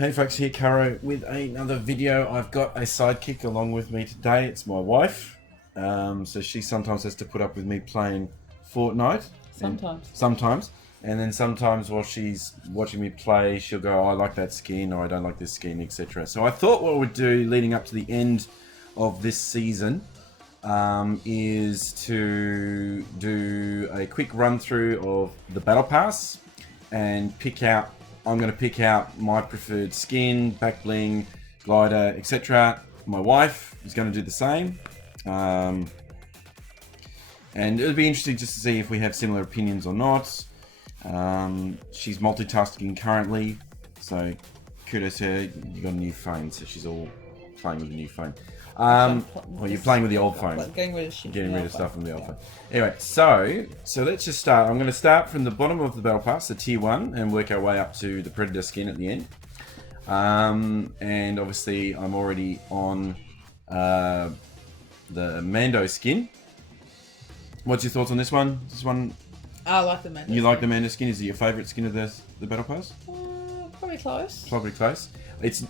Hey folks, here Caro with another video. I've got a sidekick along with me today. It's my wife. So she sometimes has to put up with me playing Fortnite. Sometimes. And then sometimes while she's watching me play, she'll go, oh, I like that skin, or I don't like this skin, etc. So I thought what we'd do leading up to the end of this season is to do a quick run through of the Battle Pass and I'm going to pick out my preferred skin, back bling, glider, etc. My wife is going to do the same. And it'll be interesting just to see if we have similar opinions or not. She's multitasking currently, so kudos to her. You got a new phone, so she's all playing with a new phone. Well, you're playing with the old phone. Getting rid of stuff from the old phone. Anyway, so let's just start. I'm going to start from the bottom of the Battle Pass, the Tier 1, and work our way up to the Predator skin at the end. And obviously, I'm already on the Mando skin. What's your thoughts on this one? I like the Mando. You like the Mando skin? Is it your favourite skin of the Battle Pass? Probably close. Probably close.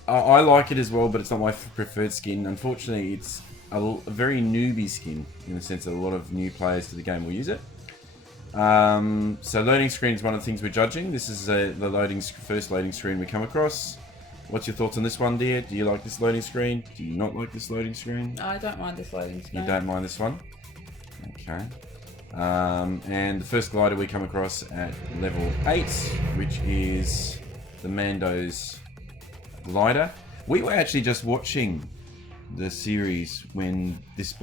I like it as well, but it's not my preferred skin. Unfortunately, it's a very newbie skin in the sense that a lot of new players to the game will use it. So loading screen is one of the things we're judging. This is the first loading screen we come across. What's your thoughts on this one, dear? Do you like this loading screen? Do you not like this loading screen? I don't mind this loading screen. You don't mind this one? Okay. And the first glider we come across at level 8, which is the Mando's glider. We were actually just watching the series when this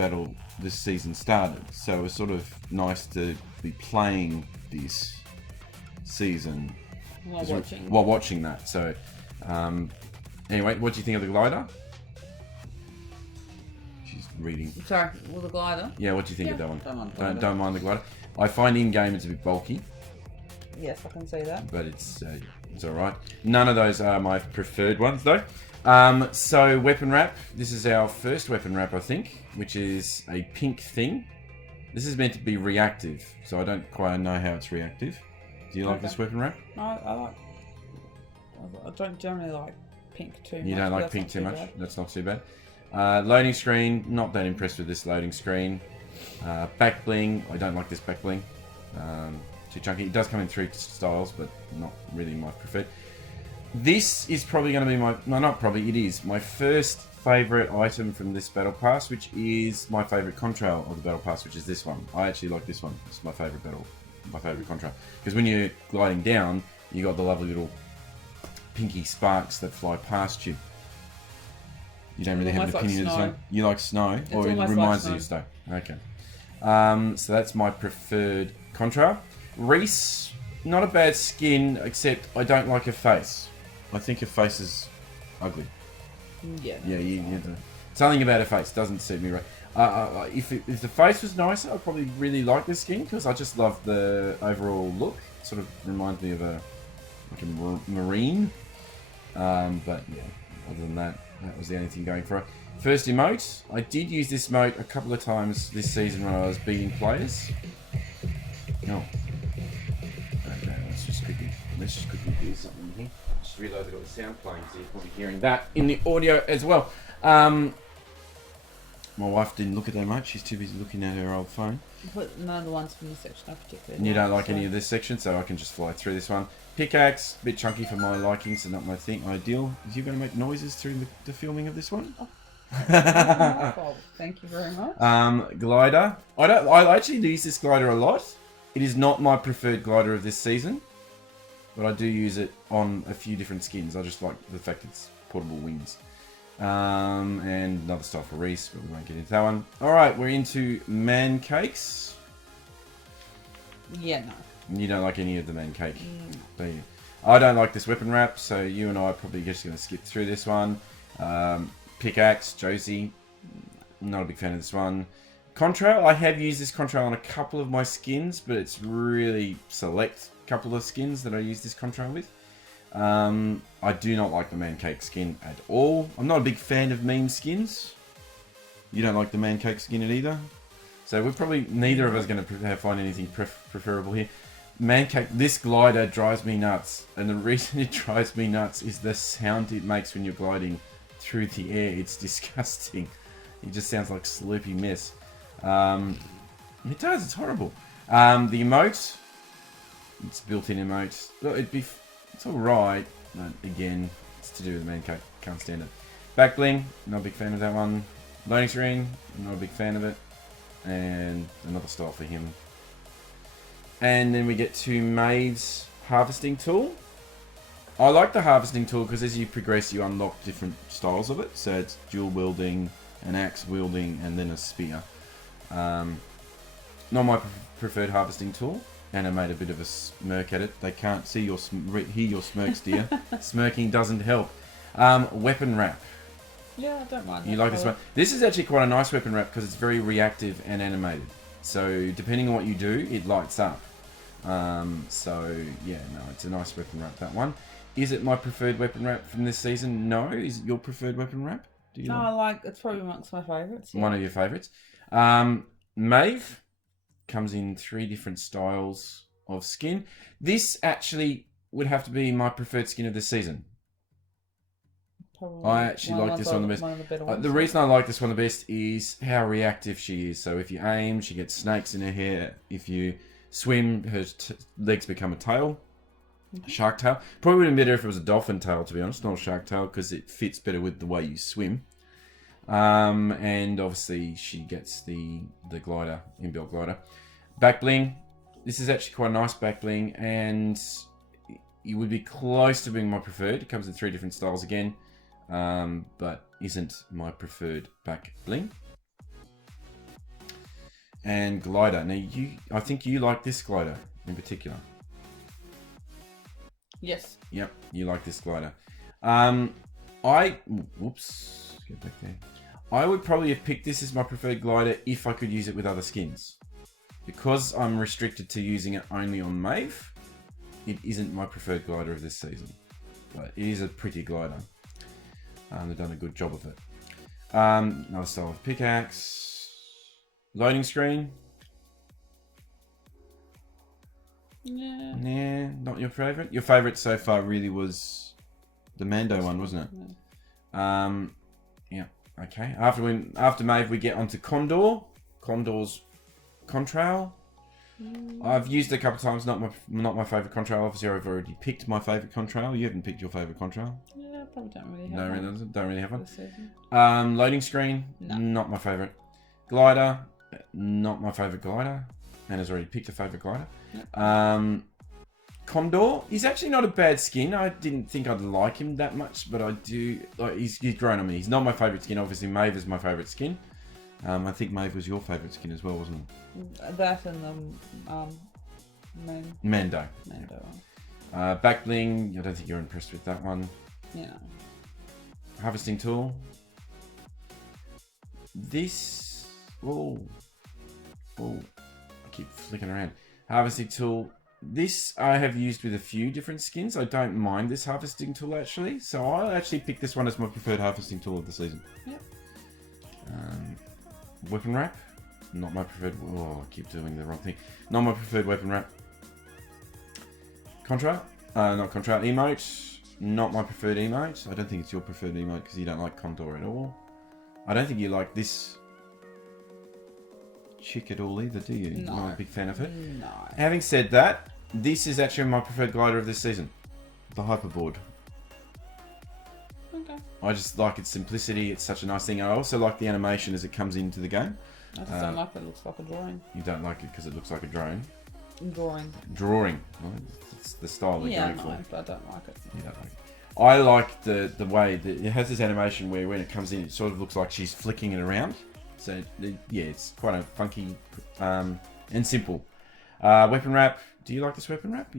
season started, so it was sort of nice to be playing this season while watching that. So anyway, what do you think of the glider? She's reading. Sorry, well, the glider. Yeah, what do you think of that one? Don't mind the glider. I find in game it's a bit bulky. Yes, I can see that. But it's all right. None of those are my preferred ones, though. So weapon wrap. This is our first weapon wrap, I think, which is a pink thing. This is meant to be reactive, so I don't quite know how it's reactive. Do you like this weapon wrap? No, I don't generally like pink too much. You don't like pink too much? That's not too bad. Loading screen. Not that impressed with this loading screen. Back bling. I don't like this back bling. Too chunky. It does come in 3 styles, but not really my preferred. This is probably going to be it is my first favourite item from this Battle Pass, which is my favourite contrail of the Battle Pass, which is this one. I actually like this one. It's my favourite contrail. Because when you're gliding down, you got the lovely little pinky sparks that fly past you. You don't really have an opinion of this one. You like snow, or it reminds you of snow. Okay. So that's my preferred contrail. Reese, not a bad skin, except I don't like her face. I think her face is ugly. Yeah. Yeah, something about her face doesn't suit me right. If the face was nicer, I'd probably really like this skin, because I just love the overall look. It sort of reminds me of a marine. But yeah, other than that, that was the only thing going for it. First emote. I did use this emote a couple of times this season when I was beating players. No. Okay, let's just quickly do something here. Just realised I got the sound playing, so you're probably hearing that in the audio as well. My wife didn't look at that much. She's too busy looking at her old phone. But none of the ones from this section are particularly. And you don't like any of this section, so I can just fly through this one. Pickaxe, a bit chunky for my liking, so not my thing. Ideal. Is you going to make noises through the filming of this one? Oh. Thank you very much. Glider. I actually use this glider a lot. It is not my preferred glider of this season, but I do use it on a few different skins. I just like the fact it's portable wings. And another style for Reese, but we won't get into that one. Alright, we're into man cakes. Yeah, no. You don't like any of the man cake, do you? I don't like this weapon wrap, so you and I are probably just going to skip through this one. Pickaxe, Josie. Not a big fan of this one. Contrail, I have used this contrail on a couple of my skins, but it's really select couple of skins that I use this contrail with. I do not like the man cake skin at all. I'm not a big fan of meme skins. You don't like the man cake skin either. So we're probably neither of us going to find anything preferable here. Mancake, this glider drives me nuts. And the reason it drives me nuts is the sound it makes when you're gliding through the air. It's disgusting. It just sounds like sloopy mess. It does, it's horrible. The emote, it's built-in emote. Look, it's alright, but again, it's to do with Mancake. Can't stand it. Back bling, not a big fan of that one. Loading screen, not a big fan of it. And another style for him. And then we get to Maeve's harvesting tool. I like the harvesting tool because as you progress, you unlock different styles of it. So it's dual wielding, an axe wielding, and then a spear. Not my preferred harvesting tool. And I made a bit of a smirk at it. They can't see your hear your smirks, dear. Smirking doesn't help. Weapon wrap. Yeah, I don't mind. You like this one? This is actually quite a nice weapon wrap because it's very reactive and animated. So depending on what you do, it lights up. So yeah, no, it's a nice weapon wrap, that one. Is it my preferred weapon wrap from this season? No. Is it your preferred weapon wrap? Do you No, it's probably amongst my favourites. Yeah. One of your favourites. Maeve comes in 3 different styles of skin. This actually would have to be my preferred skin of this season. Probably I actually like this one the best. One of the better ones. The reason I like this one the best is how reactive she is. So if you aim, she gets snakes in her hair. If you swim, her legs become a tail. A shark tail. Probably would have been better if it was a dolphin tail, to be honest, not a shark tail, because it fits better with the way you swim. And obviously she gets the glider, inbuilt glider. Back bling. This is actually quite a nice back bling, and it would be close to being my preferred. It comes in 3 different styles again. But isn't my preferred back bling. And glider. Now I think you like this glider in particular. Yes. Yep, you like this glider. Whoops, let's get back there. I would probably have picked this as my preferred glider if I could use it with other skins. Because I'm restricted to using it only on Maeve, it isn't my preferred glider of this season. But it is a pretty glider. They've done a good job of it. Another style of pickaxe. Loading screen. Yeah. Nah, not your favourite. Your favourite so far really was the Mando one, wasn't it? Yeah. Yeah. Okay. After Maeve, we get onto Condor. Condor's contrail. I've used it a couple of times. Not my favourite contrail. Obviously, I've already picked my favourite contrail. You haven't picked your favourite contrail. Yeah, I probably don't really have one. Don't really have one. This season. Loading screen. No. Not my favourite. Glider. Not my favourite glider. And has already picked a favourite glider. Yep. Condor. He's actually not a bad skin. I didn't think I'd like him that much, but I do. Like, he's grown on me. He's not my favourite skin. Obviously, Maeve is my favourite skin. I think Maeve was your favourite skin as well, wasn't it? That and the Mando. Mando. Back bling. I don't think you're impressed with that one. Yeah. Harvesting tool. This. Oh. I keep flicking around. Harvesting tool. This I have used with a few different skins. I don't mind this harvesting tool actually. So I'll actually pick this one as my preferred harvesting tool of the season. Yep. Weapon wrap. Not my preferred. Oh, I keep doing the wrong thing. Not my preferred weapon wrap. Contra. Not Contra. Emote. Not my preferred emote. I don't think it's your preferred emote because you don't like Condor at all. I don't think you like this chick at all either, do you? No. Not a big fan of it. No. Having said that, this is actually my preferred glider of this season. The Hyperboard. Okay. I just like its simplicity. It's such a nice thing. I also like the animation as it comes into the game. I just don't like it. It looks like a drawing. You don't like it because it looks like a drone. Drawing. Drawing. Well, it's the style they're Yeah, going no, for. but I don't like it. You don't like it. I like the way that it has this animation where when it comes in, it sort of looks like she's flicking it around. So yeah, it's quite a funky and simple. Weapon wrap. Do you like this weapon wrap?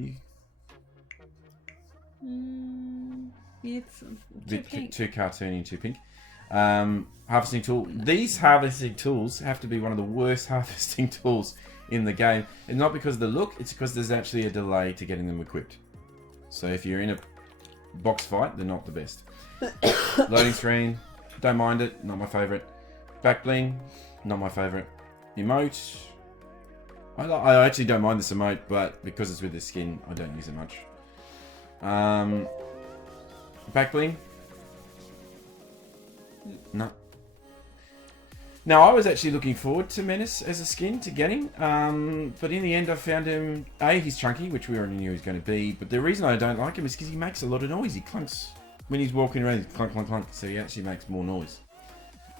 It's too pink. Too cartoony and too pink. Harvesting tool. These harvesting tools have to be one of the worst harvesting tools in the game. And not because of the look, it's because there's actually a delay to getting them equipped. So if you're in a box fight, they're not the best. Loading screen. Don't mind it. Not my favourite. Back bling. Not my favourite. Emote. I actually don't mind this emote, but because it's with the skin, I don't use it much. Back bling? No. Now, I was actually looking forward to Menace as a skin, to getting, but in the end I found him, he's chunky, which we already knew he was going to be, but the reason I don't like him is because he makes a lot of noise. He clunks. When he's walking around, he's clunk, clunk, clunk, so he actually makes more noise.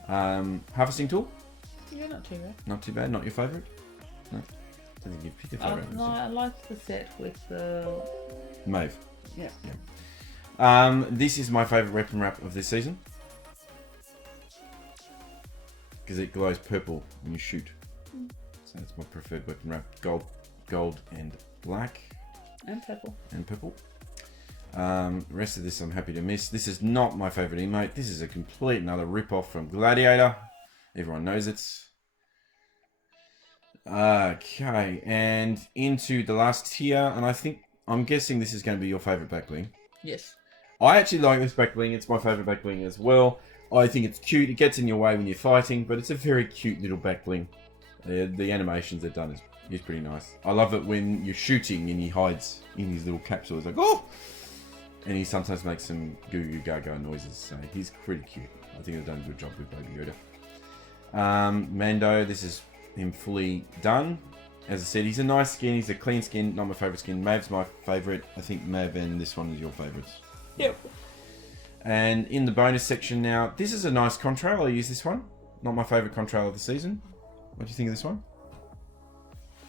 Harvesting tool? Yeah, not too bad. Not too bad. Not your favourite? No. I think you've picked a favourite. No, I like the set with the... Maeve. Yeah. This is my favourite weapon wrap of this season. Because it glows purple when you shoot. So that's my preferred weapon wrap. Gold and black. And purple. And purple. The rest of this I'm happy to miss. This is not my favourite emote. This is a complete another rip-off from Gladiator. Everyone knows it. Okay, and into the last tier, and I'm guessing this is going to be your favourite back bling. Yes. I actually like this back bling. It's my favourite back bling as well. I think it's cute. It gets in your way when you're fighting, but it's a very cute little back bling. The animations they've done is pretty nice. I love it when you're shooting and he hides in his little capsule. It's like, oh! And he sometimes makes some goo goo gaga noises, so he's pretty cute. I think they've done a good job with Baby Yoda. Mando, this is him fully done. As I said, he's a nice skin. He's a clean skin. Not my favourite skin. Maeve's my favourite. I think Maeve and this one is your favourites. Yep. And in the bonus section now, this is a nice contrail. I use this one. Not my favourite contrail of the season. What do you think of this one?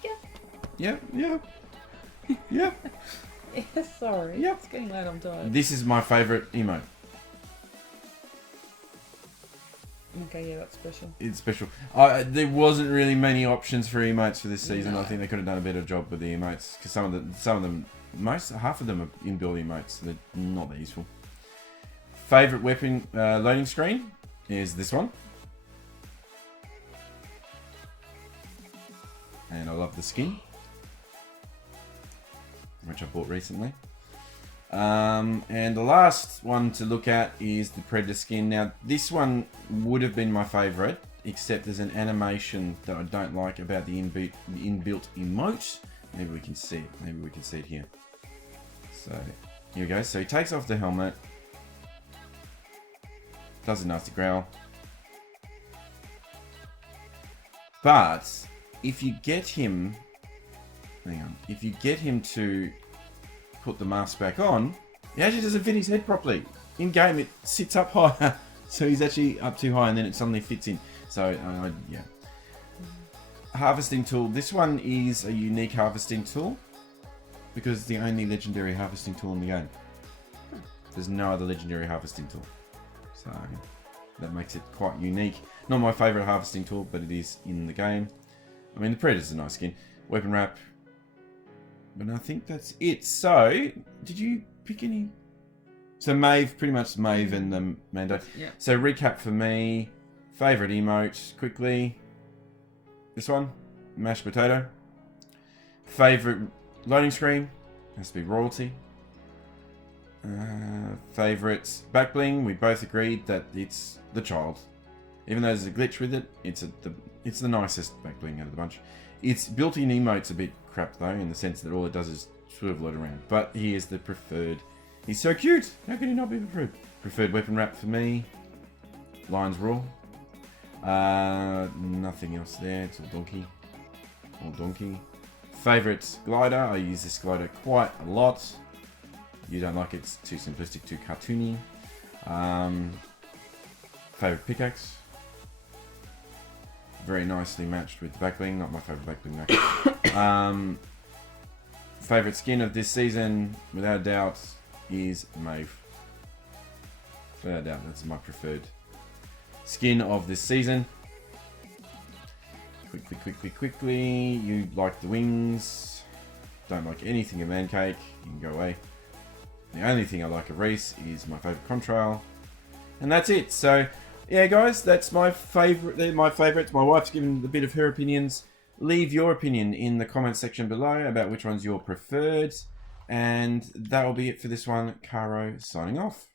Yeah. Yeah. Yeah. Yeah, sorry. Yep. It's getting late, I'm tired. This is my favourite emote. Okay, yeah, that's special. It's special. There wasn't really many options for emotes for this season. No. I think they could have done a better job with the emotes because half of them are inbuilt emotes. So they're not that useful. Favorite weapon loading screen is this one, and I love the skin, which I bought recently. And the last one to look at is the Predator skin. Now, this one would have been my favourite, except there's an animation that I don't like about the inbuilt emote. Maybe we can see it. Maybe we can see it here. So, here we go. So he takes off the helmet, does a nasty growl. But, if you get him... Hang on. If you get him to put the mask back on, he actually doesn't fit his head properly. In game, it sits up higher, so he's actually up too high, and then it suddenly fits in. So, yeah. Harvesting tool. This one is a unique harvesting tool because it's the only legendary harvesting tool in the game. There's no other legendary harvesting tool, so that makes it quite unique. Not my favourite harvesting tool, but it is in the game. I mean, the Predator's a nice skin. Weapon wrap. But I think that's it. So, did you pick any? So Maeve, pretty much Maeve and the Mando. Yeah. So recap for me. Favourite emote, quickly. This one, mashed potato. Favourite loading screen, has to be royalty. Favourite back bling, we both agreed that it's the child. Even though there's a glitch with it, it's the nicest back bling out of the bunch. Its built-in emote's a bit crap though, in the sense that all it does is swivel it around. But he is the preferred. He's so cute. How can he not be preferred? Preferred weapon wrap for me. Lion's Roar. Nothing else there. It's all donkey. All donkey. Favorite glider. I use this glider quite a lot. You don't like it. It's too simplistic, too cartoony. Favorite pickaxe. Very nicely matched with the back bling. Not my favorite back bling though. Favorite skin of this season, without a doubt, is Maeve. Without a doubt, that's my preferred skin of this season. Quickly. You like the wings. Don't like anything of Mancake. You can go away. The only thing I like of Reese is my favorite contrail. And that's it. So, yeah, guys, that's my favorite. They're my favorites. My wife's given a bit of her opinions. Leave your opinion in the comment section below about which one's your preferred. And that'll be it for this one. Caro signing off.